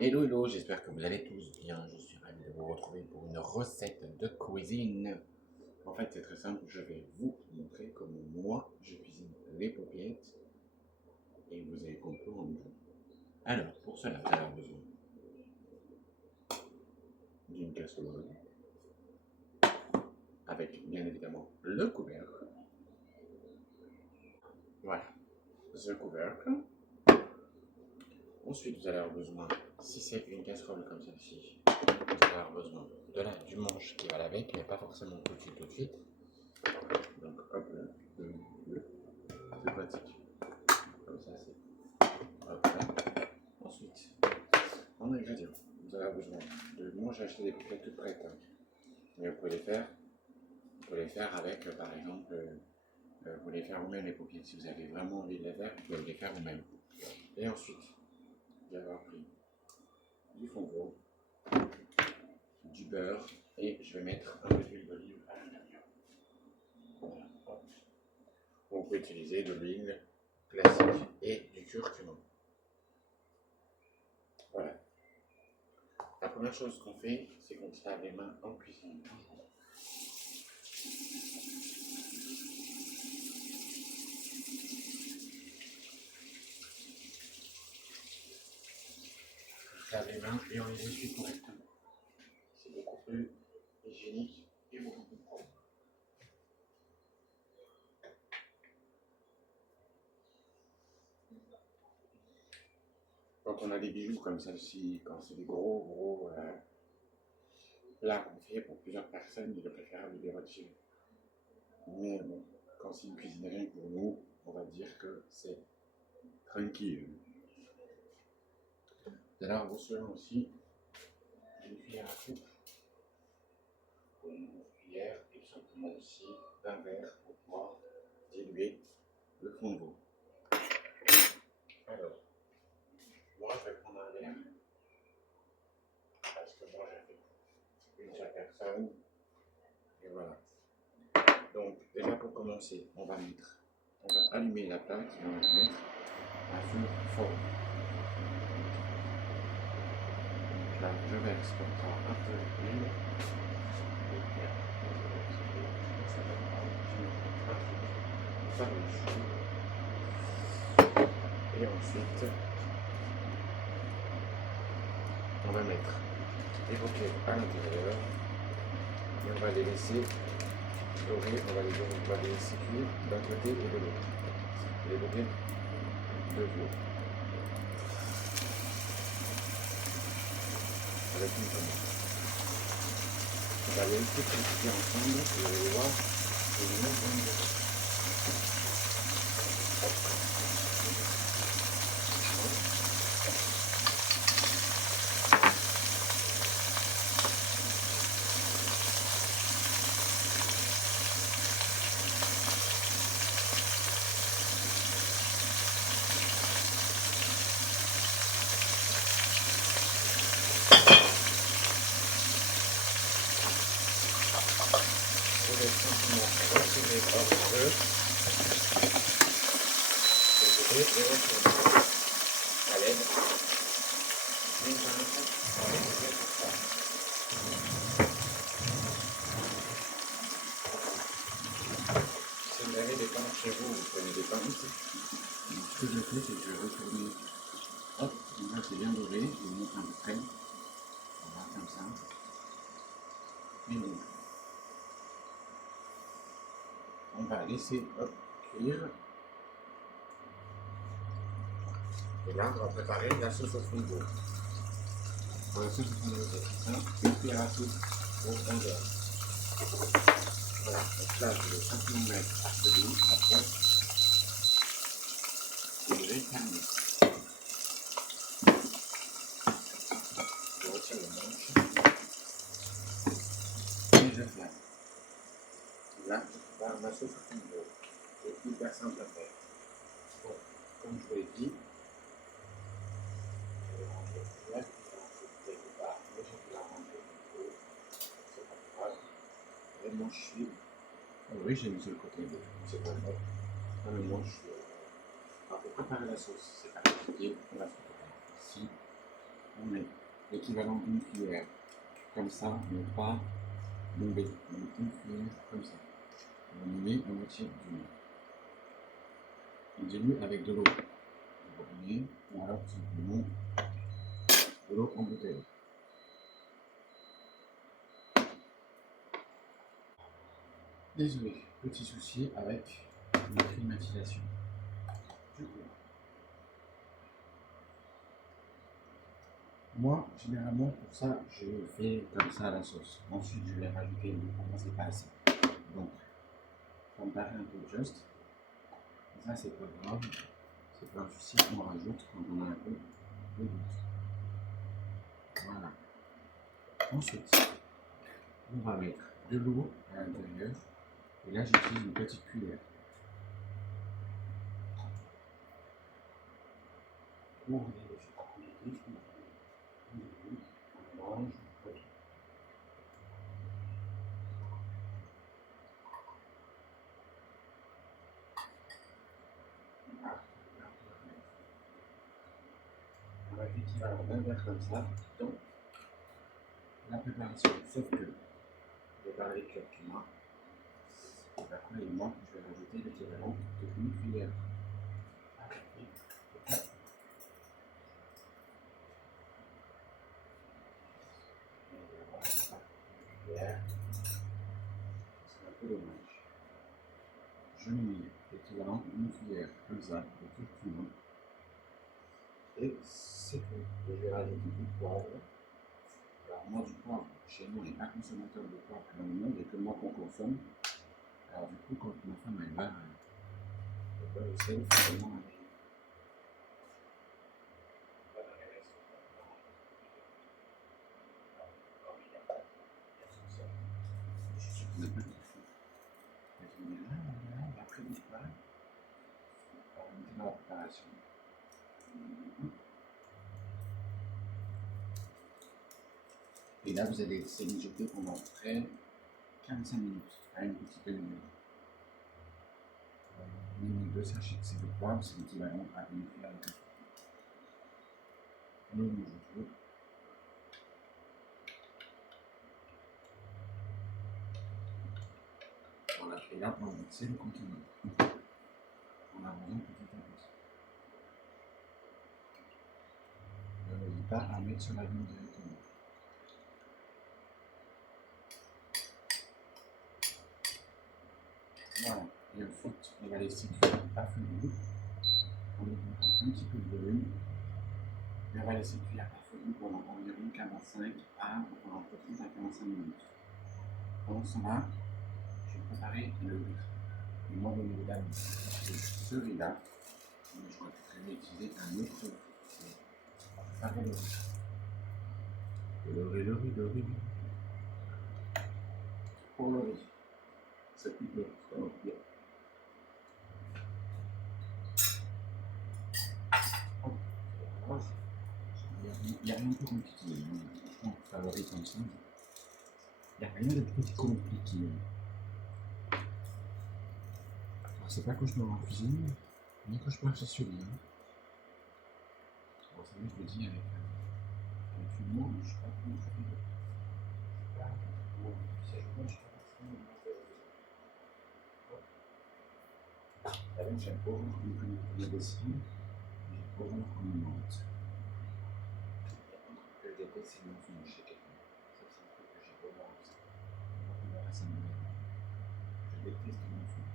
Hello, hello, j'espère que vous allez tous bien. Je suis ravi de vous retrouver pour une recette de cuisine. En fait, c'est très simple. Je vais vous montrer comment moi je cuisine les paupiètes et vous allez comprendre. Alors, pour cela, vous avez besoin d'une casserole avec bien évidemment le couvercle. Voilà, le couvercle. Ensuite, vous allez avoir besoin, si c'est une casserole comme celle-ci, vous allez avoir besoin du manche qui va avec, mais pas forcément tout de suite. Donc, hop là, c'est pratique. Comme ça, c'est hop là. Ensuite, en ingrédients, vous allez avoir besoin de. Moi, j'ai acheté des paupiètes toutes prêtes, hein. Mais vous pouvez les faire avec, par exemple, vous pouvez les faire vous-même les paupiètes. Si vous avez vraiment envie de les faire, vous pouvez les faire vous-même. Et ensuite, vous allez avoir pris du fond gros, du beurre, et je vais mettre un peu d'huile d'olive à l'intérieur. Voilà, hop. On peut utiliser de l'huile classique et du curcuma. Voilà. La première chose qu'on fait, c'est qu'on se lave les mains en cuisine. On se lave les mains et on les essuie correctement. C'est beaucoup plus hygiénique et beaucoup plus propre. Quand on a des bijoux comme celle-ci, quand c'est des gros plats qu'on fait pour plusieurs personnes, il est préférable de les retirer. Mais bon, quand c'est une cuisine rien pour nous, on va dire que c'est tranquille. Vous allez avoir besoin aussi d'une cuillère à soupe, une cuillère et tout simplement aussi d'un verre pour pouvoir diluer le fond de veau. Alors, moi je vais prendre un verre parce que moi j'ai fait une seule personne et voilà. Donc déjà pour commencer, on va allumer la plaque et on va mettre à feu fort. Donc là je verse comme ça un peu d'huile. Et ensuite, on va mettre les paupiètes à l'intérieur et on va les laisser dorer, on va les laisser cuire d'un côté et de l'autre. Les paupiètes de veau avec une tomate. On va les laisser cuire ensemble et vous allez voir, c'est une autre bonne recette. Vous allez simplement retirer hors feu et vous allez les retourner à l'aide d'une pince avec cette forme. Si vous avez des pinces chez vous, vous prenez des pinces. Ce que je fais, c'est que je vais retourner. Hop, là c'est bien doré, je vais vous mettre un peu près. Voilà, comme ça. Et donc, on va laisser cuire. Et là, on va préparer la sauce au fond de veau. Pour la sauce au fond de veau, c'est simple. Une cuillère à soupe pour 11 heures. Voilà, donc là, je vais simplement mettre à ce goût, après, je vais fermer. Je retire le manche et je ferme. Là, voilà ma sauce au fond de veau. C'est hyper simple à faire. Bon, comme je vous l'ai dit, je vais ranger la cuillère à soupe quelque part, mais je vais la ranger au fond. C'est pas grave. Et moi, je suis. Oui, j'ai mis sur le côté, c'est pas grave. Non, mais moi, je suis. Alors, pour préparer la sauce, c'est pas compliqué. On va se préparer ici. on met l'équivalent d'une cuillère comme ça, mais pas bombé. On met une cuillère comme ça. On met la moitié du lait. On dilue avec de l'eau robinet ou alors tout simplement de l'eau en bouteille. Désolé, petit souci avec la climatisation. Du coup, moi, généralement, pour ça, je fais comme ça la sauce. Ensuite, je vais rajouter le pour moi, c'est pas assez. Donc, ça me paraît un peu juste. Ça, c'est pas grave. C'est pas un souci, on rajoute quand on a un peu de doute. Voilà. Ensuite, on va mettre de l'eau à l'intérieur. Et là, j'utilise une petite cuillère. Pour on va l'équivalent d'un verre comme ça dans la préparation. Sauf que je vais parler de curcuma. Et après, moi, je vais rajouter l'équivalent d'une cuillère. C'est un peu dommage. Je mets l'équivalent d'une cuillère comme ça de curcuma. Et c'est tout. Je vais rajouter du poivre. Alors moi, du poivre, chez nous, on n'est pas consommateur de poivre dans le monde, il n'y a que moi qu'on consomme. Alors du coup, quand ma femme elle va le sel, finalement, je suis sûr qu'on n'a pas de fou. Elle me dit là, après du poivre, alors on était dans la préparation. Et là, vous allez laisser mijoter pendant près 45 minutes à une petite demi-heure. Minimum 2 sachets de sel de poivre, c'est l'équivalent à une cuillère de café. Le mijoter. Voilà, et là, on va mixer le contenu. En arrosant petit à petit. N'hésitez pas à mettre sur la viande directement. Voilà, et ensuite, on va laisser cuire à feu doux. On lui donne un petit peu de volume. Et on va laisser cuire à feu doux pendant environ 45 à entre 30 à 45 minutes. Pendant ce temps-là, je vais préparer le riz. Et moi, bien évidemment, ce riz-là, je crois que je vais utiliser un autre riz. On va préparer le riz. Le riz. Pour le riz, c'est plus dur. Il n'y a rien de compliqué. Franchement, faire le riz comme ça, il n'y a rien de compliqué. Alors, c'est pas que je me rends en cuisine, ni que je peux faire sur lui. Bon, c'est vrai, je le dis avec humour, mais je ne suis pas comment je fais. Avec j'aime pas vraiment comme une dessine, j'aime pas vraiment comme une monte. Je déteste ces mentions chez quelqu'un. Ça, c'est un truc que j'ai pas vraiment ça. Ça me je déteste les mentions.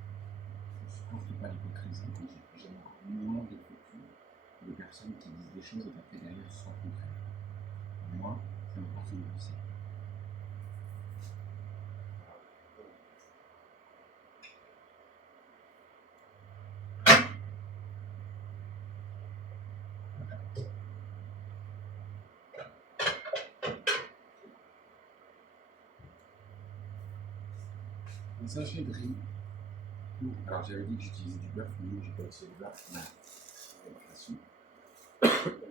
Je supporte pas l'hypocrisie quand j'aime encore moins l'écriture de personnes qui disent des choses et après derrière ce soit contraire. Moi, ça me passe une pensée. Un sachet de riz. Alors j'avais dit que j'utilisais du beurre, finalement j'ai pas utilisé du beurre, de ma façon.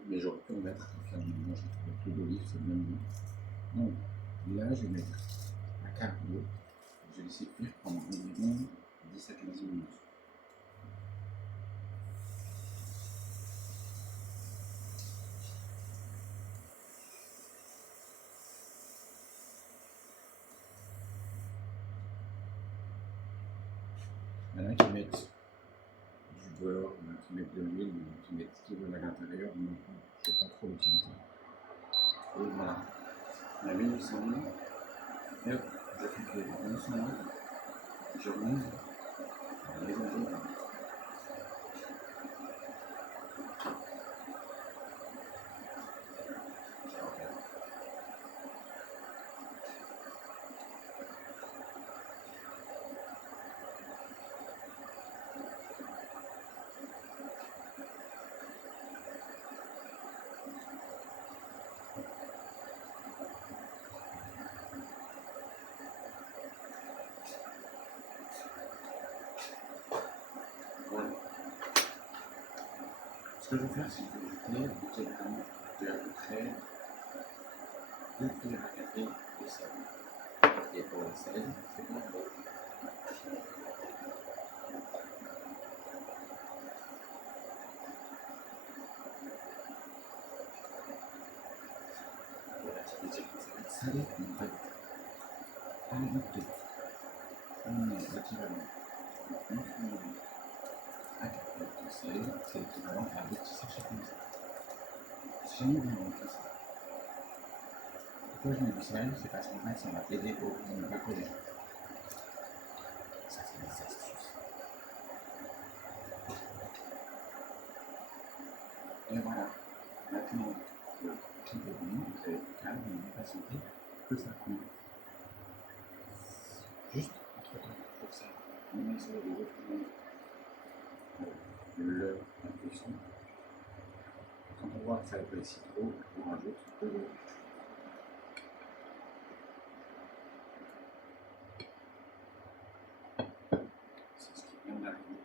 Mais j'aurais pu en mettre, finalement moi j'ai trouvé plus d'olive, c'est bien mieux. Donc là je vais mettre un quart d'eau, je vais laisser cuire pendant environ 10 à 15 minutes. Il y en a qui mettent du beurre, il y en a qui mettent de l'huile, il y en a qui mettent ce qu'ils veulent à l'intérieur. Moi, je ne vois pas trop l'utilité. Et voilà. On a mis du salon. Et hop, je fais cuire doucement. Je remonte. Les oignons. Voilà. Ce que je vais faire, c'est que je vais ajouter de à peu près 2 cuillères à café de sel. Et pour le sel, c'est bon. Voilà, ça veut dire que ça va être salé, mais pas du tout. Allez, du tout. On met l'équivalent d'une cuillère à café de sel, c'est l'équivalent à 2 petits sachets comme ça. Si jamais vous avez ça. Pourquoi je mets du sel? C'est parce qu'en fait, ça va aider au ne pas coller. Ça, c'est des astuces. Et voilà. Maintenant que tout est bon, vous avez plus calme, vous n'avez pas senti que ça coule. Juste entre temps, pour ça, on essaie de retrouver le cuisson. Quand on voit que ça épaissit trop, on rajoute de l'eau. C'est ce qui vient d'arriver.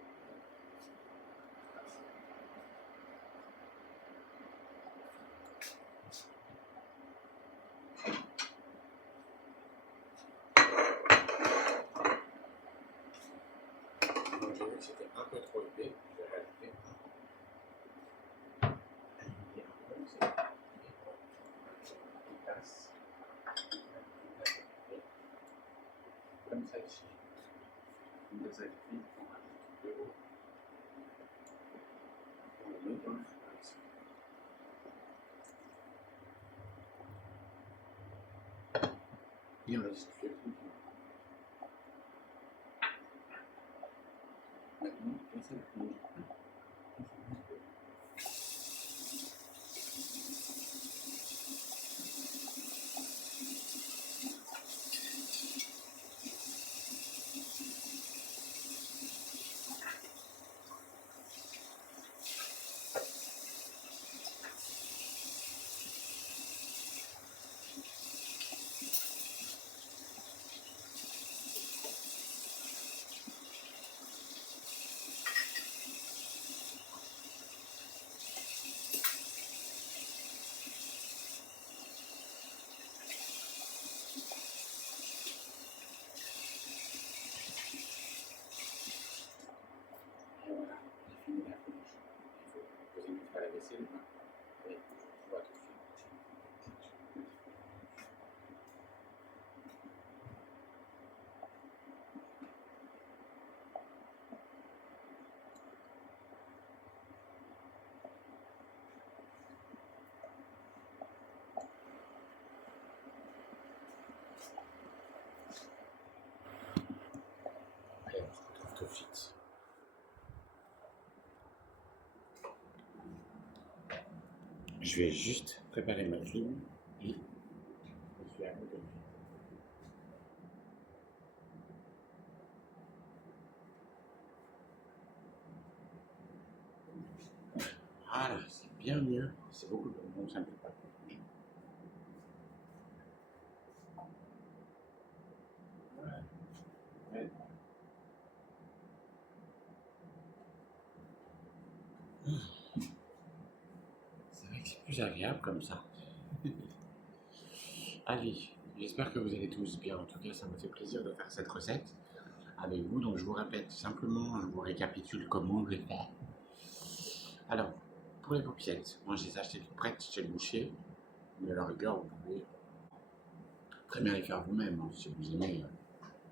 Donc j'ai vu que c'était un peu trop épais, je vais rajouter comme ça ici. Une tasse à café, on rajoute de l'eau. On le met dans le frigorifique. Et on laisse cuire tranquillement. Maintenant, on laisse la plonge. Et voilà, j'ai fini la plonge. Il faut poser une fois la vaisselle. Et je vois tout de suite. Allez, on se retrouve tout de suite. Je vais juste préparer ma clim et je suis à côté. Voilà, c'est bien mieux. C'est beaucoup plus bon, ça ne fait pas. Ouais. C'est vrai que c'est plus agréable comme ça. Allez, j'espère que vous allez tous bien. En tout cas, ça me fait plaisir de faire cette recette avec vous. Donc, je vous répète simplement, je vous récapitule comment je l'ai fait. Alors, pour les paupiètes, moi, je les ai achetées toutes prêtes chez le boucher. Mais à la rigueur, vous pouvez très bien les faire vous-même. Hein, si vous aimez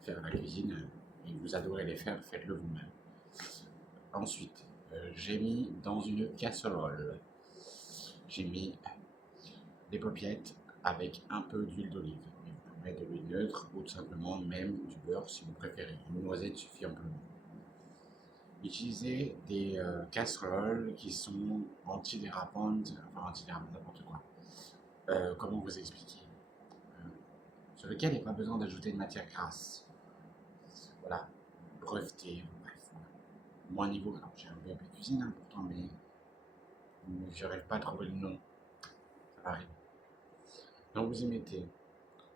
faire la cuisine, et vous adorez les faire, faites-le vous-même. Ensuite, j'ai mis dans une casserole, j'ai mis des paupiètes avec un peu d'huile d'olive. Vous pouvez mettre de l'huile neutre ou tout simplement même du beurre si vous préférez. Une noisette suffit amplement. Utilisez des casseroles qui sont antidérapantes, enfin antidérapantes, n'importe quoi. Comment vous expliquer sur lequel il n'y a pas besoin d'ajouter de matière grasse. Voilà, breveté, bref. Voilà. Moi, niveau, alors j'ai un BAP cuisine important, mais je n'arrive pas à trouver le nom. Ça arrive. Donc vous y mettez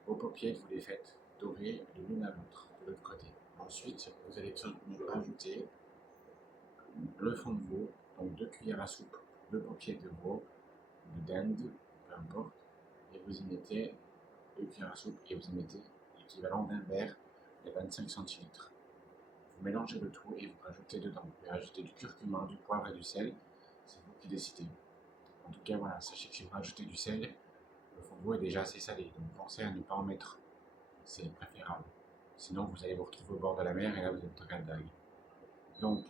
vos paupières, vous les faites dorer l'une à l'autre, de l'autre côté. Ensuite, vous allez tout simplement rajouter le fond de veau, donc 2 cuillères à soupe de paupières de veau, de dinde, peu importe, et vous y mettez 2 cuillères à soupe et vous y mettez l'équivalent d'un verre de 25 centilitres. Vous mélangez le tout et vous rajoutez dedans. Vous pouvez rajouter du curcuma, du poivre et du sel, c'est vous qui décidez. En tout cas, voilà, sachez que si vous rajoutez du sel, le fond de veau est déjà assez salé, donc pensez à ne pas en mettre, c'est préférable. Sinon, vous allez vous retrouver au bord de la mer et là, vous êtes en cas de dingue. Donc,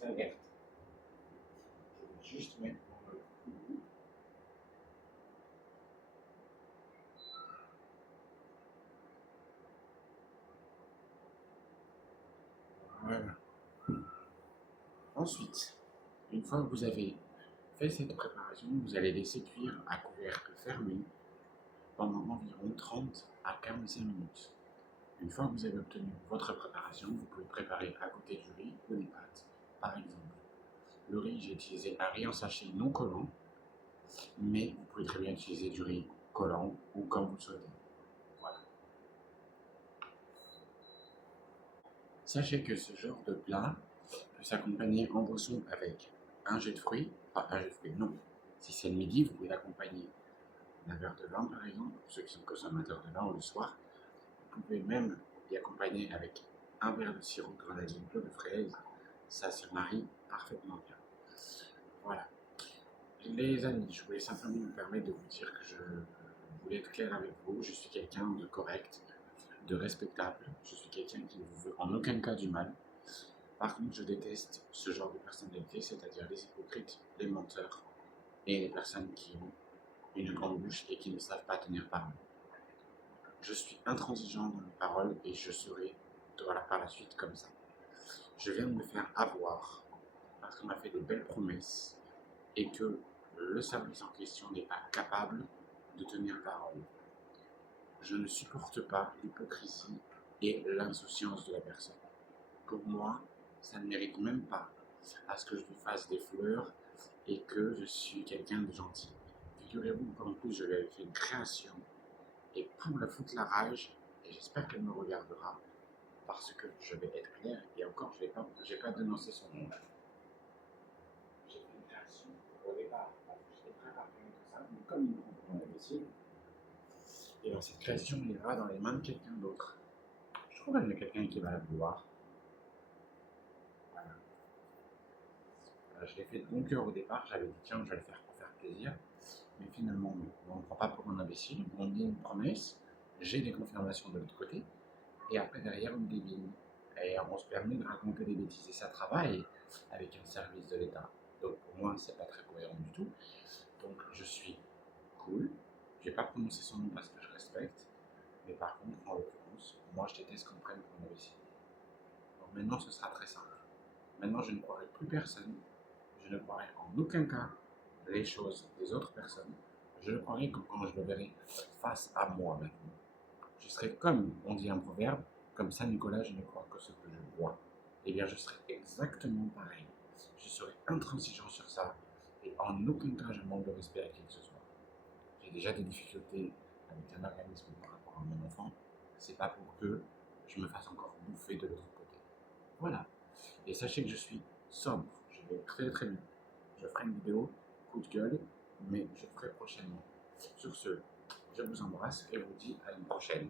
ça alerte. Je vais juste mettre dans le coup. Voilà. Ensuite, une fois que vous avez fait cette préparation, vous allez laisser cuire à couvercle fermé pendant environ 30 à 45 minutes. Une fois que vous avez obtenu votre préparation, vous pouvez préparer à côté du riz ou des pâtes. Par exemple, le riz, j'ai utilisé un riz en sachet non collant, mais vous pouvez très bien utiliser du riz collant ou comme vous le souhaitez. Voilà. Sachez que ce genre de plat peut s'accompagner en boisson avec un jet de fruits, enfin un jet de fruits, non. Si c'est le midi, vous pouvez l'accompagner d'un verre de vin par exemple, pour ceux qui sont consommateurs de vin ou le soir. Vous pouvez même y accompagner avec un verre de sirop de grenadine plein de fraises. Ça se marie parfaitement bien. Voilà. Les amis, je voulais simplement me permettre de vous dire que je voulais être clair avec vous. Je suis quelqu'un de correct, de respectable. Je suis quelqu'un qui ne vous veut en aucun cas du mal. Par contre, je déteste ce genre de personnalité, c'est-à-dire les hypocrites, les menteurs et les personnes qui ont une grande bouche et qui ne savent pas tenir parole. Je suis intransigeant dans mes paroles et je serai par la suite comme ça. Je viens de me faire avoir parce qu'on m'a fait des belles promesses et que le service en question n'est pas capable de tenir parole. Je ne supporte pas l'hypocrisie et l'insouciance de la personne. Pour moi, ça ne mérite même pas à ce que je lui fasse des fleurs et que je suis quelqu'un de gentil. Figurez-vous qu'en plus je lui avais fait une création et pour la foutre la rage, et j'espère qu'elle me regardera parce que je vais être clair et encore je n'ai pas dénoncé son nom. J'ai fait une création au départ, j'étais prêt à faire tout ça, mais comme il me prend pour un imbécile, et bien cette création ira dans les mains de quelqu'un d'autre. Je trouve qu'il y a quelqu'un qui va la vouloir. Voilà. Je l'ai fait de bon cœur au départ, j'avais dit tiens je vais le faire pour faire plaisir, mais finalement on ne me prend pas pour un imbécile, on me dit une promesse, j'ai des confirmations de l'autre côté, et après derrière on me débine. Et on se permet de raconter des bêtises, et ça travaille avec un service de l'État. Donc pour moi c'est pas très cohérent du tout, donc je suis cool, je vais pas prononcer son nom parce que je respecte, mais par contre en l'occurrence, moi je déteste qu'on me prenne pour un imbécile. Donc maintenant ce sera très simple. Maintenant je ne croirai plus personne, je ne croirai en aucun cas les choses des autres personnes, je ne croirai que quand je le verrai face à moi maintenant. Je serai comme, on dit un proverbe, comme Saint Nicolas, je ne crois que ce que je vois. Eh bien, je serai exactement pareil. Je serai intransigeant sur ça, et en aucun cas je manque de respect à qui que ce soit. J'ai déjà des difficultés avec un organisme par rapport à mon enfant, c'est pas pour que je me fasse encore bouffer de l'autre côté. Voilà. Et sachez que je suis sobre, je vais très très bien. Je ferai une vidéo, coup de gueule, mais je ferai prochainement. Sur ce, je vous embrasse et vous dis à une prochaine.